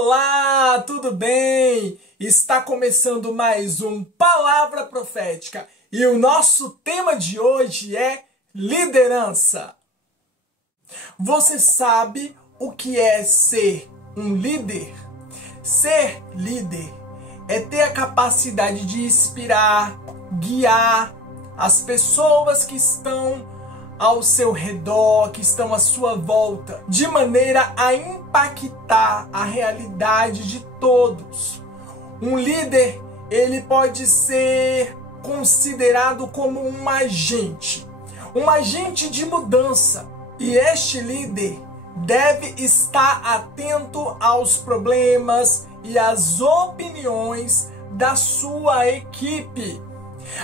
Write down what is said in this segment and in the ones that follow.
Olá, tudo bem? Está começando mais um Palavra Profética e o nosso tema de hoje é liderança. Você sabe o que é ser um líder? Ser líder é ter a capacidade de inspirar, guiar as pessoas que estão ao seu redor, que estão à sua volta, de maneira a impactar a realidade de todos. Um líder, ele pode ser considerado como um agente de mudança. E este líder deve estar atento aos problemas e às opiniões da sua equipe.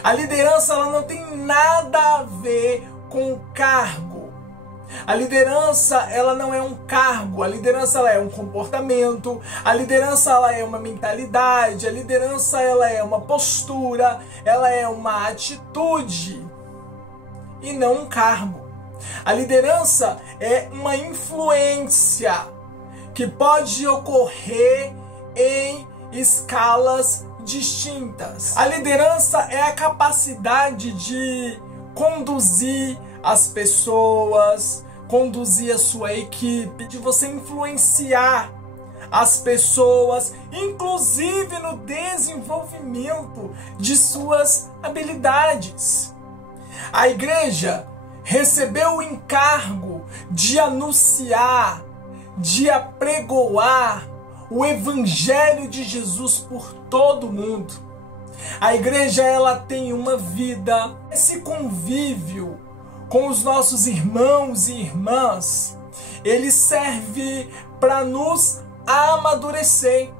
A liderança ela não tem nada a ver com cargo. A liderança ela não é um cargo, a liderança ela é um comportamento, a liderança ela é uma mentalidade, a liderança ela é uma postura, ela é uma atitude e não um cargo. A liderança é uma influência que pode ocorrer em escalas distintas. A liderança é a capacidade de conduzir as pessoas, conduzir a sua equipe, de você influenciar as pessoas, inclusive no desenvolvimento de suas habilidades. A igreja recebeu o encargo de anunciar, de apregoar o evangelho de Jesus por todo o mundo. A igreja ela tem uma vida, esse convívio com os nossos irmãos e irmãs, ele serve para nos amadurecer.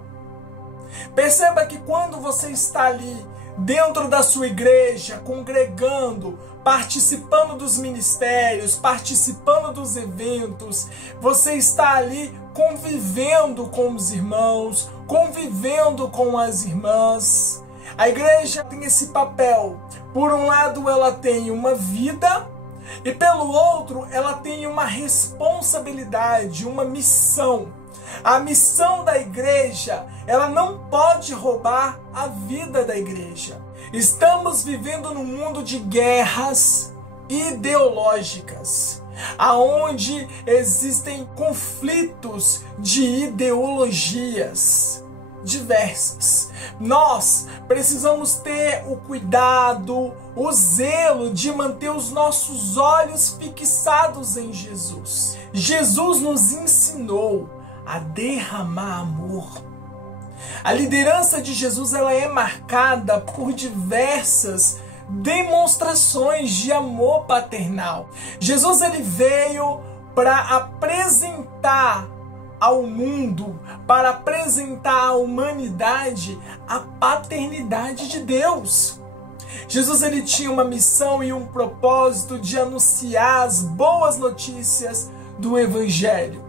Perceba que quando você está ali dentro da sua igreja, congregando, participando dos ministérios, participando dos eventos, você está ali convivendo com os irmãos, convivendo com as irmãs. A igreja tem esse papel. Por um lado, ela tem uma vida e pelo outro, ela tem uma responsabilidade, uma missão. A missão da igreja, ela não pode roubar a vida da igreja. Estamos vivendo num mundo de guerras ideológicas, aonde existem conflitos de ideologias diversas. Nós precisamos ter o cuidado, o zelo de manter os nossos olhos fixados em Jesus. Jesus nos ensinou a derramar amor. A liderança de Jesus ela é marcada por diversas demonstrações de amor paternal. Jesus ele veio para apresentar ao mundo, para apresentar à humanidade a paternidade de Deus. Jesus ele tinha uma missão e um propósito de anunciar as boas notícias do Evangelho.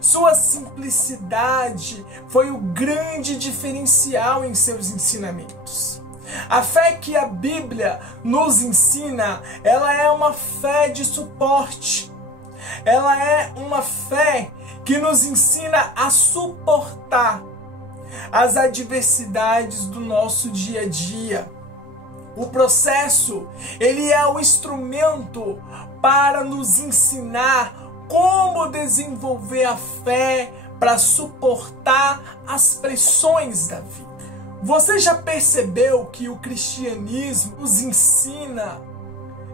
Sua simplicidade foi o grande diferencial em seus ensinamentos. A fé que a Bíblia nos ensina, ela é uma fé de suporte. Ela é uma fé que nos ensina a suportar as adversidades do nosso dia a dia. O processo, ele é o instrumento para nos ensinar como desenvolver a fé para suportar as pressões da vida. Você já percebeu que o cristianismo nos ensina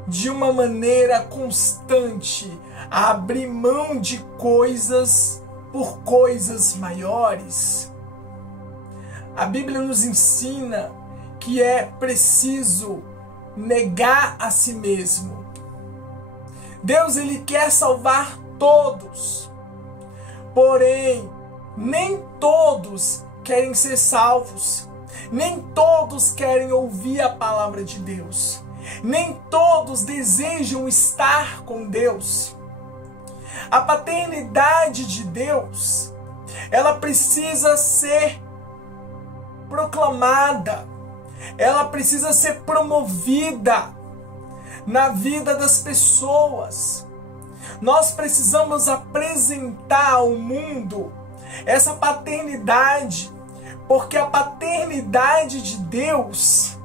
de uma maneira constante a abrir mão de coisas por coisas maiores? A Bíblia nos ensina que é preciso negar a si mesmo. Deus ele quer salvar todos, porém nem todos querem ser salvos, nem todos querem ouvir a palavra de Deus, nem todos desejam estar com Deus. A paternidade de Deus, ela precisa ser proclamada, ela precisa ser promovida na vida das pessoas. Nós precisamos apresentar ao mundo essa paternidade, porque a paternidade de Deus,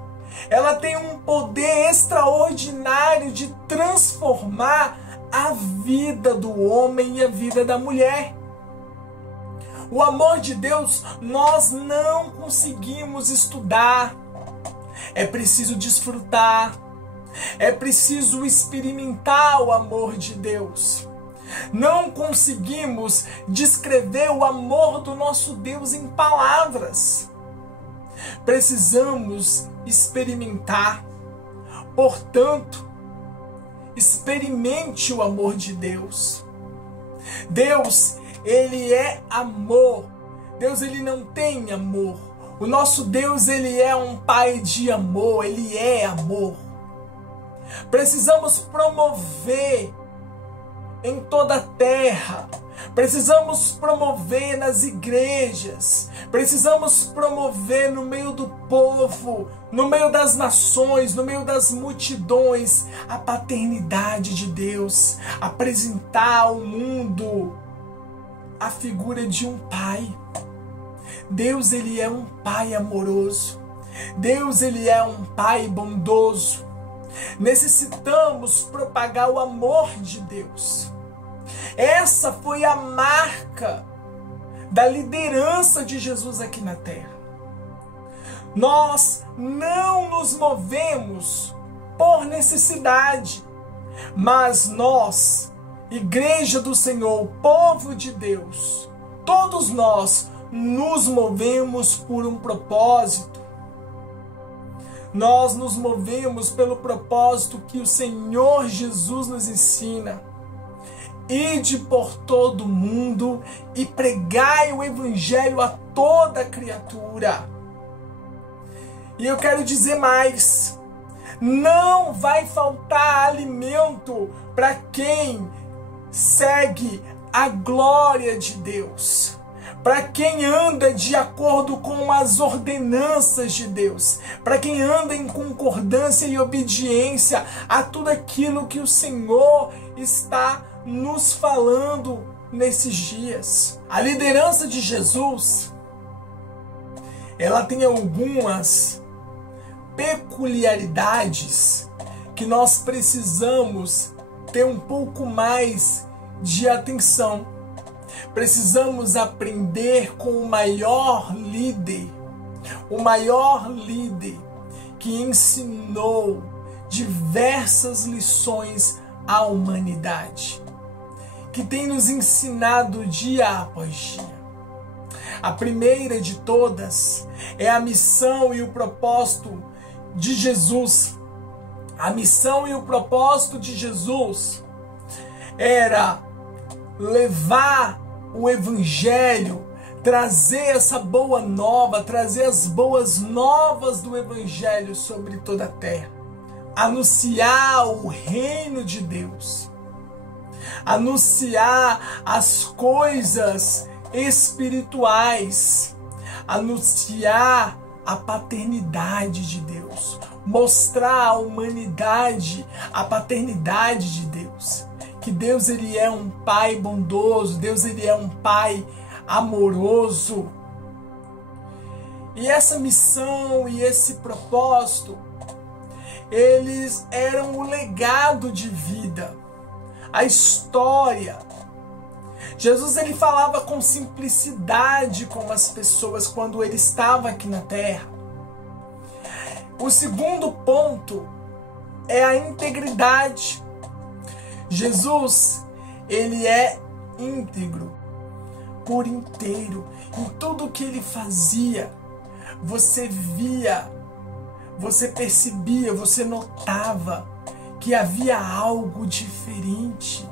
ela tem um poder extraordinário de transformar a vida do homem e a vida da mulher. O amor de Deus nós não conseguimos estudar, é preciso desfrutar, é preciso experimentar o amor de Deus. Não conseguimos descrever o amor do nosso Deus em palavras. Precisamos experimentar. Portanto, experimente o amor de Deus. Deus, ele é amor. Deus, ele não tem amor. O nosso Deus, ele é um pai de amor, ele é amor. Precisamos promover em toda a terra. Precisamos promover nas igrejas. Precisamos promover no meio do povo, no meio das nações, no meio das multidões, a paternidade de Deus. Apresentar ao mundo a figura de um pai. Deus, ele é um pai amoroso. Deus, ele é um pai bondoso. Necessitamos propagar o amor de Deus. Essa foi a marca da liderança de Jesus aqui na terra. Nós não nos movemos por necessidade, mas nós, Igreja do Senhor, povo de Deus, todos nós nos movemos por um propósito. Nós nos movemos pelo propósito que o Senhor Jesus nos ensina. Ide por todo o mundo e pregai o Evangelho a toda criatura. E eu quero dizer mais. Não vai faltar alimento para quem segue a glória de Deus. Para quem anda de acordo com as ordenanças de Deus, para quem anda em concordância e obediência a tudo aquilo que o Senhor está nos falando nesses dias. A liderança de Jesus, ela tem algumas peculiaridades que nós precisamos ter um pouco mais de atenção. Precisamos aprender com o maior líder que ensinou diversas lições à humanidade, que tem nos ensinado dia após dia. A primeira de todas é a missão e o propósito de Jesus. A missão e o propósito de Jesus era levar o Evangelho, trazer essa boa nova, trazer as boas novas do Evangelho sobre toda a terra. Anunciar o reino de Deus. Anunciar as coisas espirituais. Anunciar a paternidade de Deus. Mostrar à humanidade a paternidade de Deus. Que Deus, ele é um pai bondoso, Deus, ele é um pai amoroso. E essa missão e esse propósito, eles eram o legado de vida, a história. Jesus, ele falava com simplicidade com as pessoas quando ele estava aqui na terra. O segundo ponto é a integridade. Jesus, ele é íntegro, por inteiro. Em tudo que ele fazia, você via, você percebia, você notava que havia algo diferente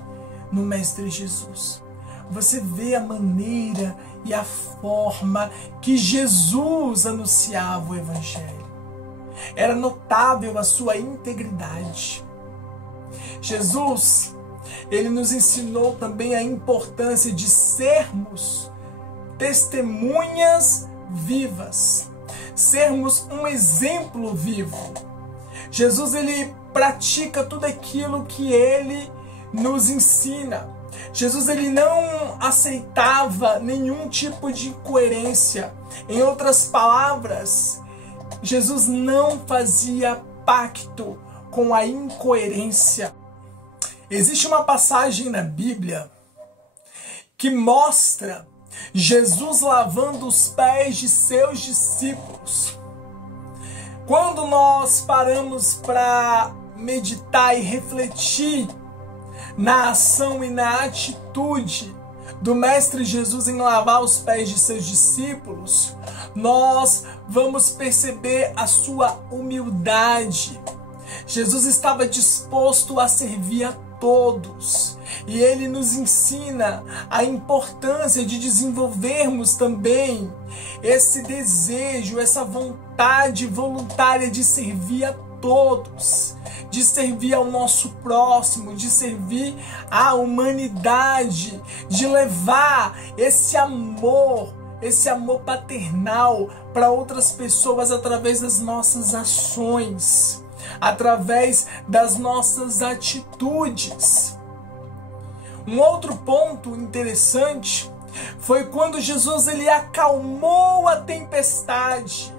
no Mestre Jesus. Você vê a maneira e a forma que Jesus anunciava o Evangelho. Era notável a sua integridade. Jesus, ele nos ensinou também a importância de sermos testemunhas vivas, sermos um exemplo vivo. Jesus, ele pratica tudo aquilo que ele nos ensina. Jesus ele não aceitava nenhum tipo de incoerência. Em outras palavras, Jesus não fazia pacto com a incoerência. Existe uma passagem na Bíblia que mostra Jesus lavando os pés de seus discípulos. Quando nós paramos para meditar e refletir na ação e na atitude do Mestre Jesus em lavar os pés de seus discípulos, nós vamos perceber a sua humildade. Jesus estava disposto a servir a todos. E ele nos ensina a importância de desenvolvermos também esse desejo, essa vontade voluntária de servir a todos, de servir ao nosso próximo, de servir à humanidade, de levar esse amor paternal para outras pessoas através das nossas ações, através das nossas atitudes. Um outro ponto interessante foi quando Jesus ele acalmou a tempestade.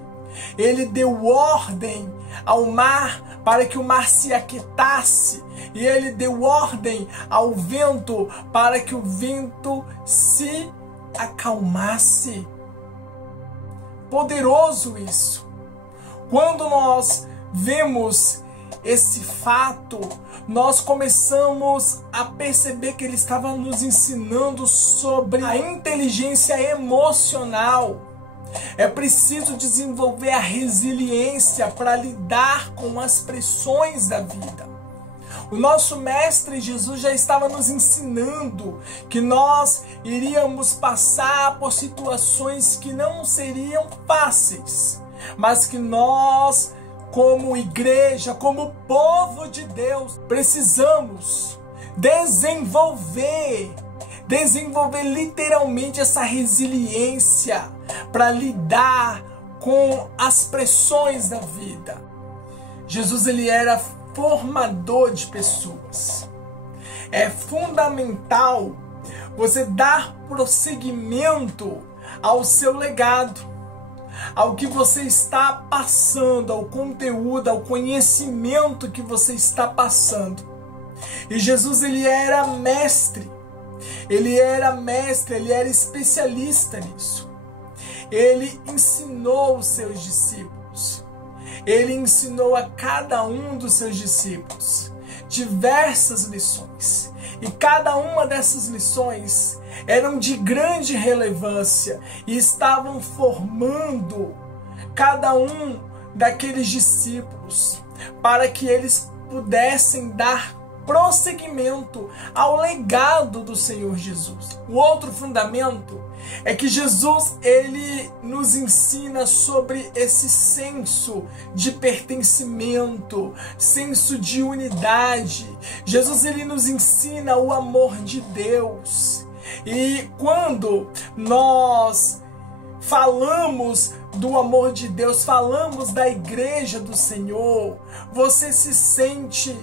Ele deu ordem ao mar para que o mar se aquietasse, e ele deu ordem ao vento para que o vento se acalmasse. Poderoso isso. Quando nós vemos esse fato, nós começamos a perceber que ele estava nos ensinando sobre a inteligência emocional. É preciso desenvolver a resiliência para lidar com as pressões da vida. O nosso Mestre Jesus já estava nos ensinando que nós iríamos passar por situações que não seriam fáceis, mas que nós, como igreja, como povo de Deus, precisamos desenvolver literalmente essa resiliência para lidar com as pressões da vida. Jesus ele era formador de pessoas. É fundamental você dar prosseguimento ao seu legado, ao que você está passando, ao conteúdo, ao conhecimento que você está passando. E Jesus ele era mestre, ele era especialista nisso. Ele ensinou os seus discípulos, ele ensinou a cada um dos seus discípulos diversas lições, e cada uma dessas lições eram de grande relevância e estavam formando cada um daqueles discípulos para que eles pudessem dar prosseguimento ao legado do Senhor Jesus. O outro fundamento é que Jesus ele nos ensina sobre esse senso de pertencimento, senso de unidade. Jesus ele nos ensina o amor de Deus. E quando nós falamos do amor de Deus, falamos da igreja do Senhor, você se sente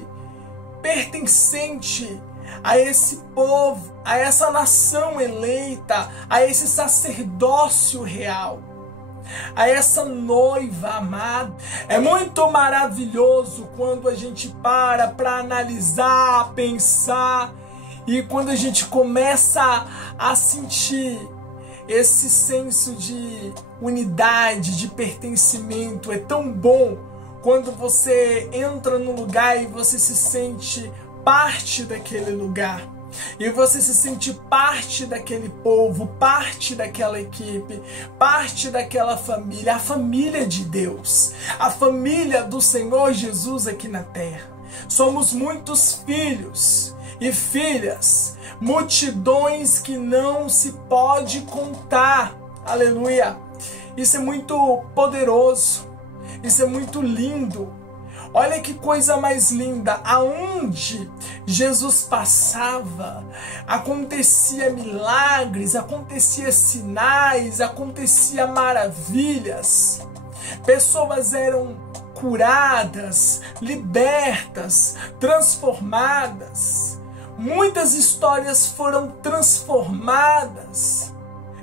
pertencente a esse povo, a essa nação eleita, a esse sacerdócio real, a essa noiva amada. É muito maravilhoso quando a gente para analisar, pensar, e quando a gente começa a sentir esse senso de unidade, de pertencimento. É tão bom quando você entra num lugar e você se sente parte daquele lugar. E você se sente parte daquele povo, parte daquela equipe, parte daquela família, a família de Deus, a família do Senhor Jesus aqui na terra. Somos muitos filhos e filhas, multidões que não se pode contar. Aleluia! Isso é muito poderoso, isso é muito lindo. Olha que coisa mais linda, aonde Jesus passava, acontecia milagres, acontecia sinais, acontecia maravilhas. Pessoas eram curadas, libertas, transformadas. Muitas histórias foram transformadas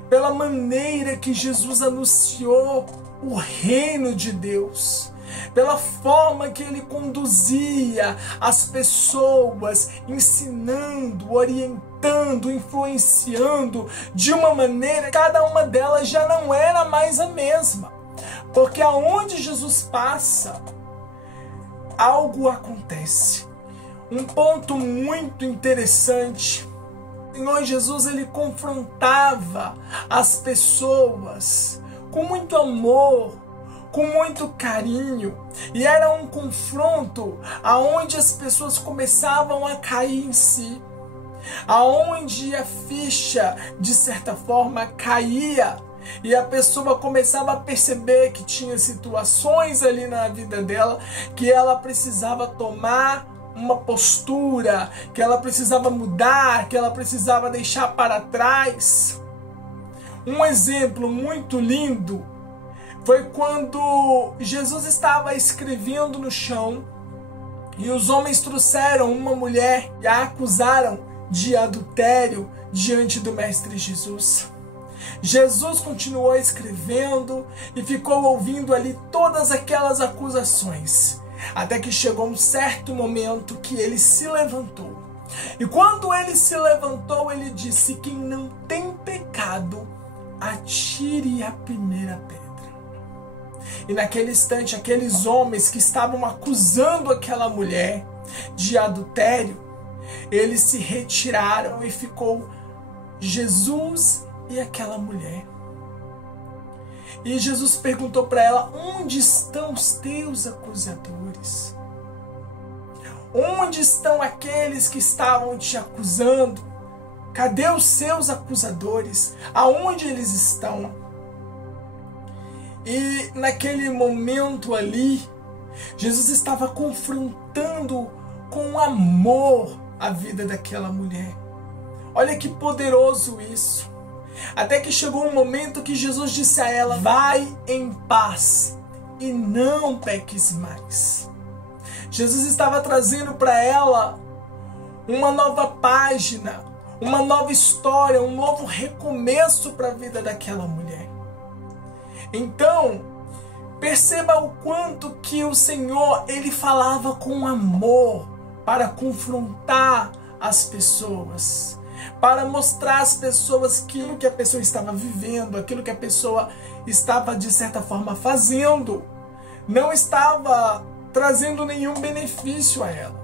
pela maneira que Jesus anunciou o reino de Deus, pela forma que ele conduzia as pessoas, ensinando, orientando, influenciando de uma maneira, cada uma delas já não era mais a mesma. Porque aonde Jesus passa, algo acontece. Um ponto muito interessante, o Senhor Jesus, ele confrontava as pessoas com muito amor, com muito carinho, e era um confronto aonde as pessoas começavam a cair em si, aonde a ficha de certa forma caía e a pessoa começava a perceber que tinha situações ali na vida dela que ela precisava tomar uma postura, que ela precisava mudar, que ela precisava deixar para trás. Um exemplo muito lindo foi quando Jesus estava escrevendo no chão e os homens trouxeram uma mulher e a acusaram de adultério diante do Mestre Jesus. Jesus continuou escrevendo e ficou ouvindo ali todas aquelas acusações, até que chegou um certo momento que ele se levantou. E quando ele se levantou, ele disse: quem não tem pecado, atire a primeira pedra. E naquele instante, aqueles homens que estavam acusando aquela mulher de adultério, eles se retiraram e ficou Jesus e aquela mulher. E Jesus perguntou para ela: onde estão os teus acusadores? Onde estão aqueles que estavam te acusando? Cadê os seus acusadores? Aonde eles estão? E naquele momento ali, Jesus estava confrontando com amor a vida daquela mulher. Olha que poderoso isso. Até que chegou um momento que Jesus disse a ela: vai em paz e não peques mais. Jesus estava trazendo para ela uma nova página, uma nova história, um novo recomeço para a vida daquela mulher. Então, perceba o quanto que o Senhor, ele falava com amor para confrontar as pessoas, para mostrar às pessoas aquilo que a pessoa estava vivendo, aquilo que a pessoa estava de certa forma fazendo, não estava trazendo nenhum benefício a ela.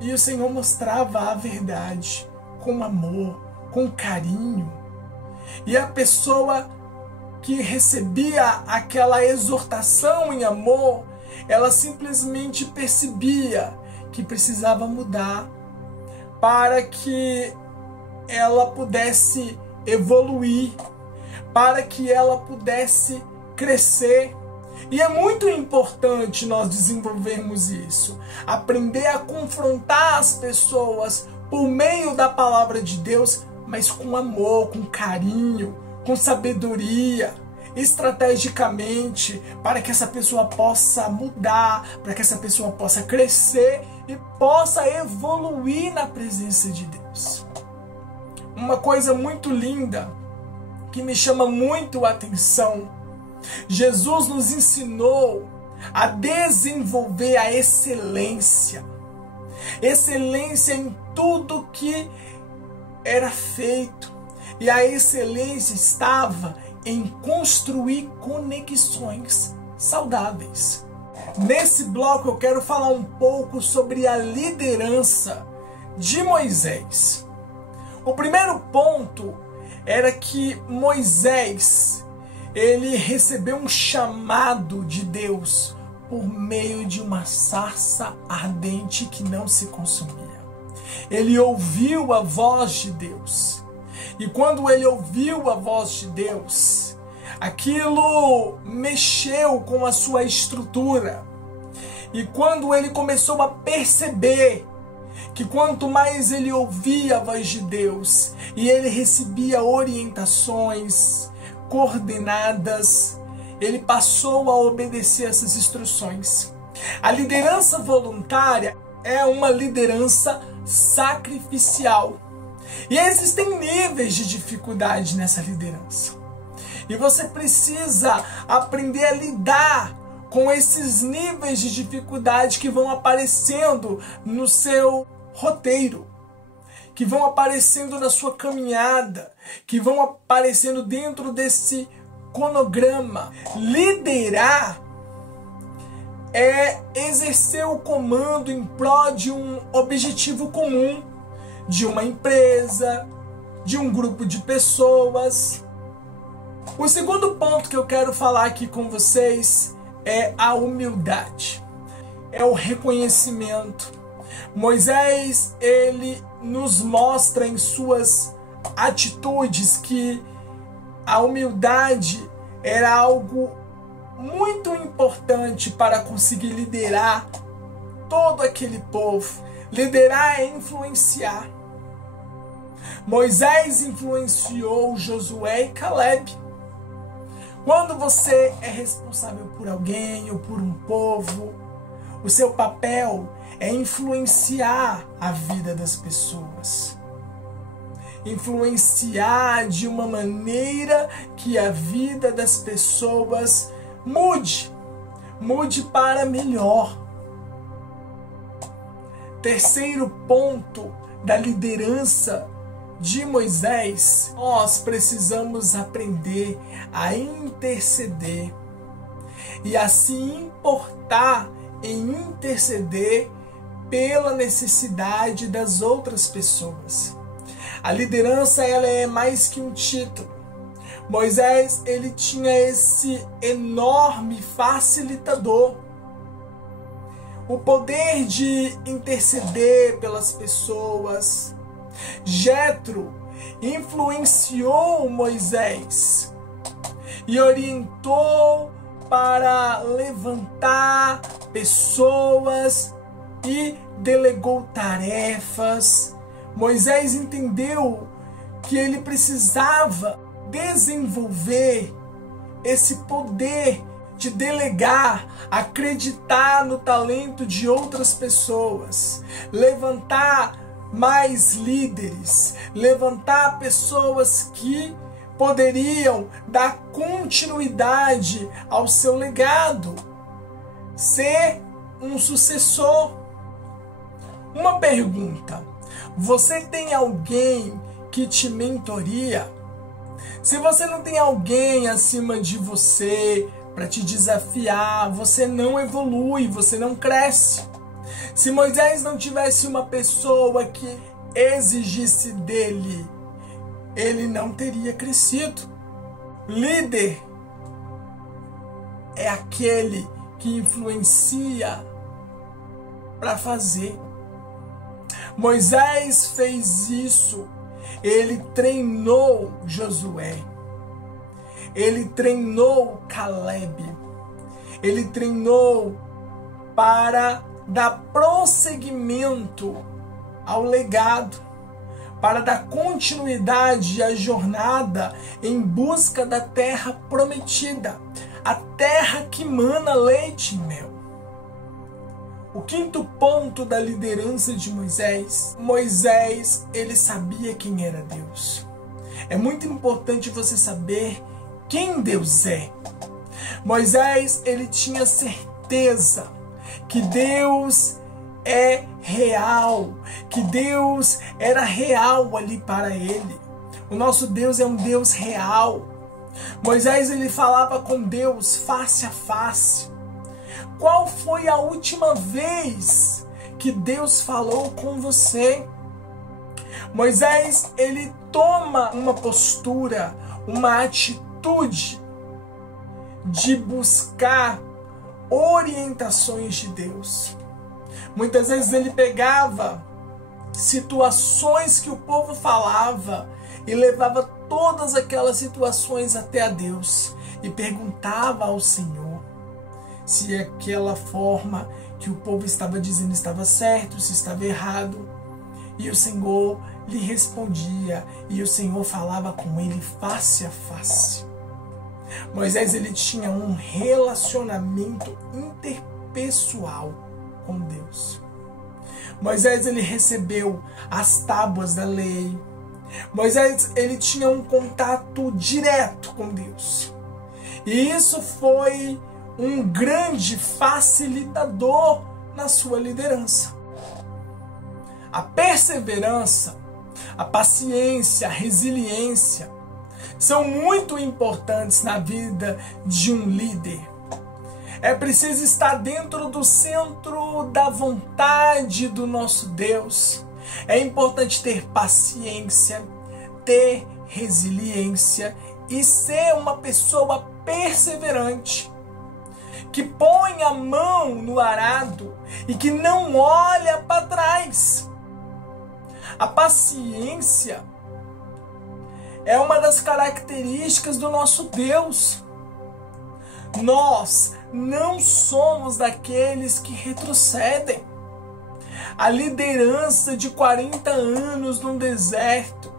E o Senhor mostrava a verdade com amor, com carinho. E a pessoa que recebia aquela exortação em amor, ela simplesmente percebia que precisava mudar para que ela pudesse evoluir, para que ela pudesse crescer. E é muito importante nós desenvolvermos isso, aprender a confrontar as pessoas por meio da palavra de Deus, mas com amor, com carinho, com sabedoria, estrategicamente, para que essa pessoa possa mudar, para que essa pessoa possa crescer e possa evoluir na presença de Deus. Uma coisa muito linda que me chama muito a atenção: Jesus nos ensinou a desenvolver a excelência. Excelência em tudo que era feito. E a excelência estava em construir conexões saudáveis. Nesse bloco eu quero falar um pouco sobre a liderança de Moisés. O primeiro ponto era que Moisés, ele recebeu um chamado de Deus por meio de uma sarça ardente que não se consumia. Ele ouviu a voz de Deus. E quando ele ouviu a voz de Deus, aquilo mexeu com a sua estrutura. E quando ele começou a perceber que quanto mais ele ouvia a voz de Deus e ele recebia orientações, coordenadas, ele passou a obedecer essas instruções. A liderança voluntária é uma liderança sacrificial. E existem níveis de dificuldade nessa liderança. E você precisa aprender a lidar com esses níveis de dificuldade que vão aparecendo no seu roteiro, que vão aparecendo na sua caminhada, que vão aparecendo dentro desse cronograma. Liderar é exercer o comando em prol de um objetivo comum, de uma empresa, de um grupo de pessoas. O segundo ponto que eu quero falar aqui com vocês é a humildade, é o reconhecimento. Moisés, ele nos mostra em suas atitudes que a humildade era algo muito importante para conseguir liderar todo aquele povo. Liderar é influenciar. Moisés influenciou Josué e Caleb. Quando você é responsável por alguém ou por um povo, o seu papel é influenciar a vida das pessoas. Influenciar de uma maneira que a vida das pessoas mude para melhor. Terceiro ponto da liderança de Moisés, nós precisamos aprender a interceder e a se importar em interceder pela necessidade das outras pessoas. A liderança, ela é mais que um título. Moisés, ele tinha esse enorme facilitador, o poder de interceder pelas pessoas. Jetro influenciou Moisés e orientou para levantar pessoas e delegou tarefas. Moisés entendeu que ele precisava desenvolver esse poder de delegar, acreditar no talento de outras pessoas, levantar mais líderes, levantar pessoas que poderiam dar continuidade ao seu legado, ser um sucessor. Uma pergunta: você tem alguém que te mentoria? Se você não tem alguém acima de você para te desafiar, você não evolui, você não cresce. Se Moisés não tivesse uma pessoa que exigisse dele, ele não teria crescido. Líder é aquele que influencia para fazer. Moisés fez isso. Ele treinou Josué. Ele treinou Caleb. Ele treinou para dar prosseguimento ao legado, para dar continuidade à jornada em busca da terra prometida, a terra que mana leite e mel. O quinto ponto da liderança de Moisés: Moisés, ele sabia quem era Deus. É muito importante você saber quem Deus é. Moisés, ele tinha certeza que Deus é real, que Deus era real ali para ele. O nosso Deus é um Deus real. Moisés, ele falava com Deus face a face. Qual foi a última vez que Deus falou com você? Moisés, ele toma uma postura, uma atitude de buscar orientações de Deus. Muitas vezes ele pegava situações que o povo falava e levava todas aquelas situações até a Deus e perguntava ao Senhor se aquela forma que o povo estava dizendo estava certo, se estava errado. E o Senhor lhe respondia, e o Senhor falava com ele face a face. Moisés, ele tinha um relacionamento interpessoal com Deus. Moisés ele recebeu as tábuas da lei. Moisés ele tinha um contato direto com Deus. E isso foi um grande facilitador na sua liderança. A perseverança, a paciência, a resiliência são muito importantes na vida de um líder. É preciso estar dentro do centro da vontade do nosso Deus. É importante ter paciência, ter resiliência e ser uma pessoa perseverante, que põe a mão no arado e que não olha para trás. A paciência é uma das características do nosso Deus. Nós não somos daqueles que retrocedem. A liderança de 40 anos no deserto,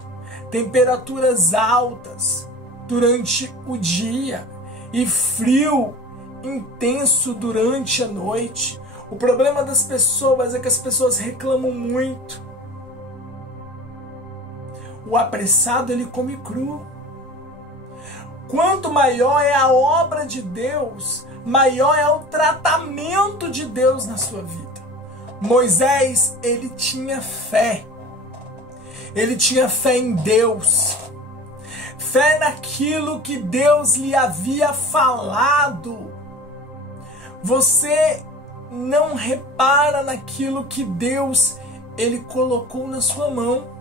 temperaturas altas durante o dia e frio intenso durante a noite. O problema das pessoas é que as pessoas reclamam muito. O apressado ele come cru. Quanto maior é a obra de Deus, maior é o tratamento de Deus na sua vida. Moisés, ele tinha fé. Ele tinha fé em Deus. Fé naquilo que Deus lhe havia falado. Você não repara naquilo que Deus ele colocou na sua mão.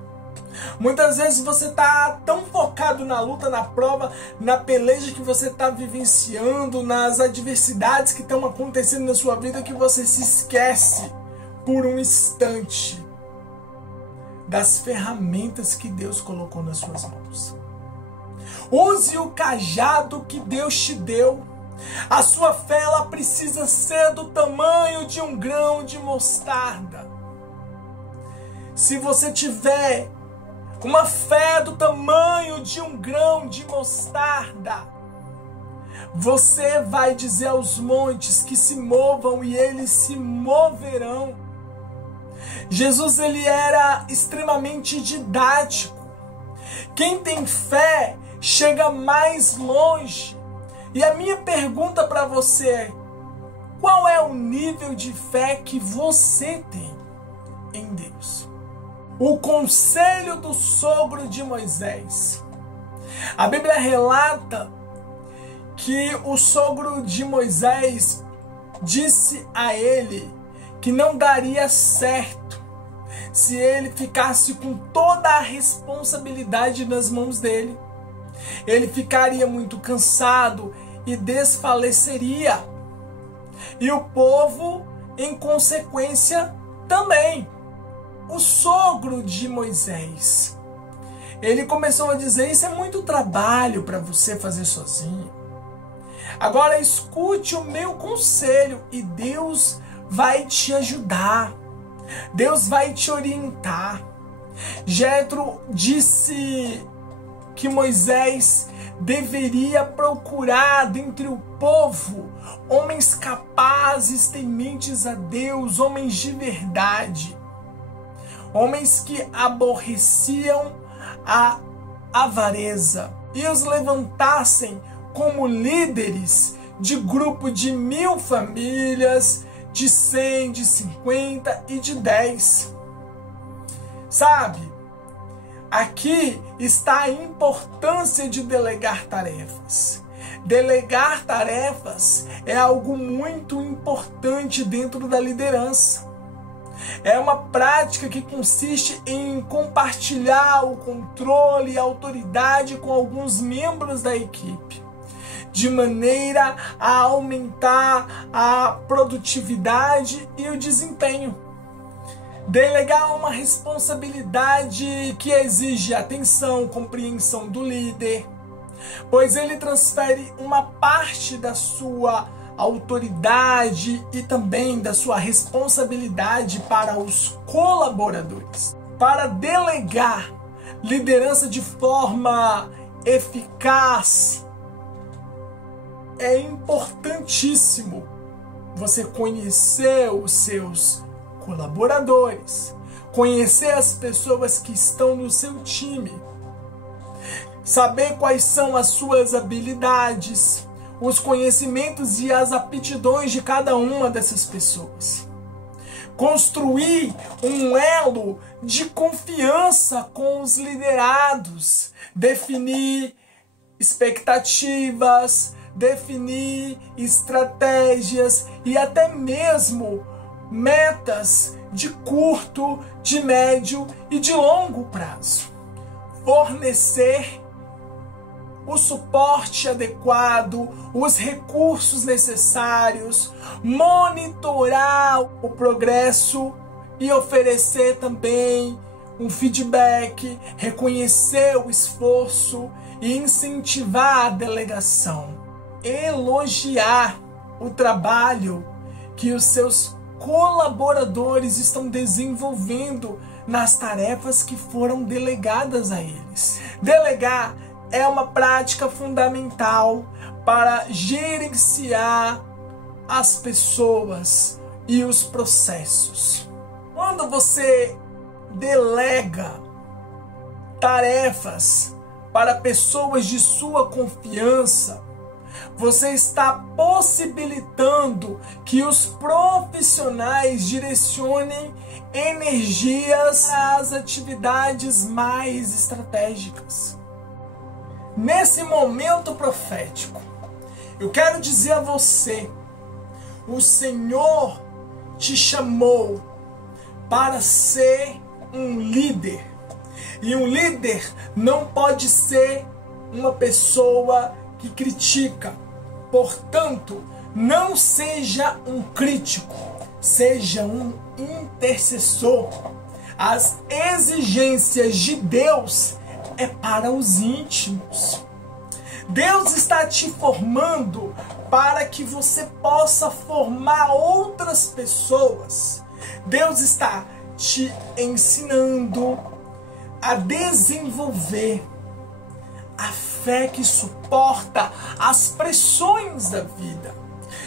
Muitas vezes você está tão focado na luta, na prova, na peleja que você está vivenciando, nas adversidades que estão acontecendo na sua vida, que você se esquece por um instante das ferramentas que Deus colocou nas suas mãos. Use o cajado que Deus te deu. A sua fé ela precisa ser do tamanho de um grão de mostarda. Se você tiver uma fé do tamanho de um grão de mostarda, você vai dizer aos montes que se movam e eles se moverão. Jesus ele era extremamente didático. Quem tem fé chega mais longe. E a minha pergunta para você é: qual é o nível de fé que você tem em Deus? O conselho do sogro de Moisés. A Bíblia relata que o sogro de Moisés disse a ele que não daria certo se ele ficasse com toda a responsabilidade nas mãos dele. Ele ficaria muito cansado e desfaleceria. E o povo, em consequência, também. O sogro de Moisés, ele começou a dizer: isso é muito trabalho para você fazer sozinho. Agora escute o meu conselho e Deus vai te ajudar. Deus vai te orientar. Jetro disse que Moisés deveria procurar dentre o povo homens capazes, tementes a Deus, homens de verdade. Homens que aborreciam a avareza e os levantassem como líderes de grupo de 1000 famílias, de 100, de 50 e de 10. Sabe? Aqui está a importância de delegar tarefas. Delegar tarefas é algo muito importante dentro da liderança. É uma prática que consiste em compartilhar o controle e a autoridade com alguns membros da equipe, de maneira a aumentar a produtividade e o desempenho. Delegar é uma responsabilidade que exige atenção, compreensão do líder, pois ele transfere uma parte da sua autoridade e também da sua responsabilidade para os colaboradores. Para delegar liderança de forma eficaz, é importantíssimo você conhecer os seus colaboradores, conhecer as pessoas que estão no seu time, saber quais são as suas habilidades, os conhecimentos e as aptidões de cada uma dessas pessoas. Construir um elo de confiança com os liderados, definir expectativas, definir estratégias e até mesmo metas de curto, de médio e de longo prazo. Fornecer o suporte adequado, os recursos necessários, monitorar o progresso e oferecer também um feedback, reconhecer o esforço e incentivar a delegação. Elogiar o trabalho que os seus colaboradores estão desenvolvendo nas tarefas que foram delegadas a eles. Delegar é uma prática fundamental para gerenciar as pessoas e os processos. Quando você delega tarefas para pessoas de sua confiança, você está possibilitando que os profissionais direcionem energias às atividades mais estratégicas. Nesse momento profético, eu quero dizer a você, o Senhor te chamou para ser um líder. E um líder não pode ser uma pessoa que critica. Portanto, não seja um crítico, seja um intercessor. As exigências de Deus é para os íntimos. Deus está te formando para que você possa formar outras pessoas. Deus está te ensinando a desenvolver a fé que suporta as pressões da vida.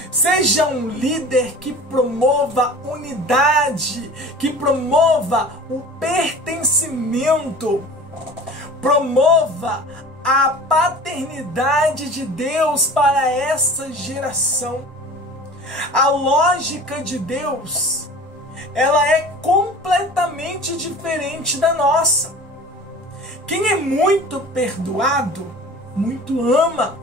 Seja um líder que promova unidade, que promova o pertencimento, promova a paternidade de Deus para essa geração. A lógica de Deus, ela é completamente diferente da nossa. Quem é muito perdoado, muito ama.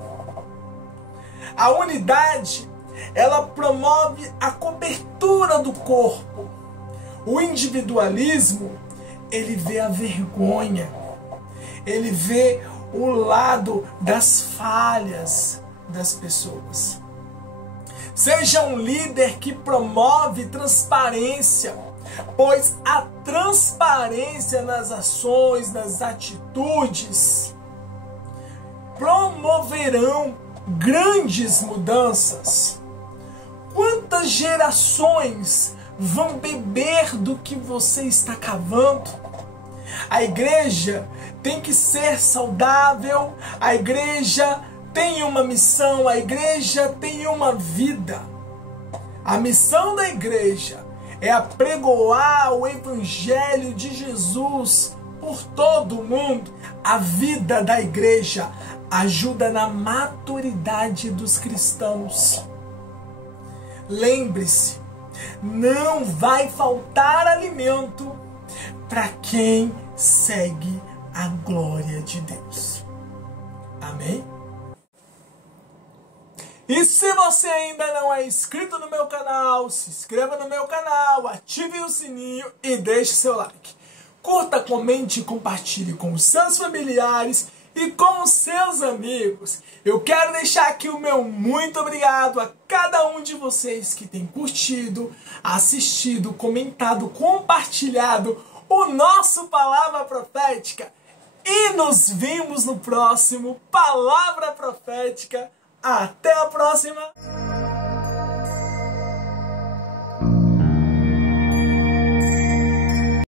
A unidade, ela promove a cobertura do corpo. O individualismo, ele vê a vergonha. Ele vê o lado das falhas das pessoas. Seja um líder que promove transparência, pois a transparência nas ações, nas atitudes, promoverão grandes mudanças. Quantas gerações vão beber do que você está cavando? A igreja tem que ser saudável, a igreja tem uma missão, a igreja tem uma vida. A missão da igreja é apregoar o evangelho de Jesus por todo o mundo. A vida da igreja ajuda na maturidade dos cristãos. Lembre-se, não vai faltar alimento para quem segue a glória de Deus. Amém? E se você ainda não é inscrito no meu canal, se inscreva no meu canal, ative o sininho e deixe seu like. Curta, comente e compartilhe com os seus familiares e com os seus amigos. Eu quero deixar aqui o meu muito obrigado a cada um de vocês que tem curtido, assistido, comentado, compartilhado o nosso Palavra Profética. E nos vemos no próximo Palavra Profética. Até a próxima!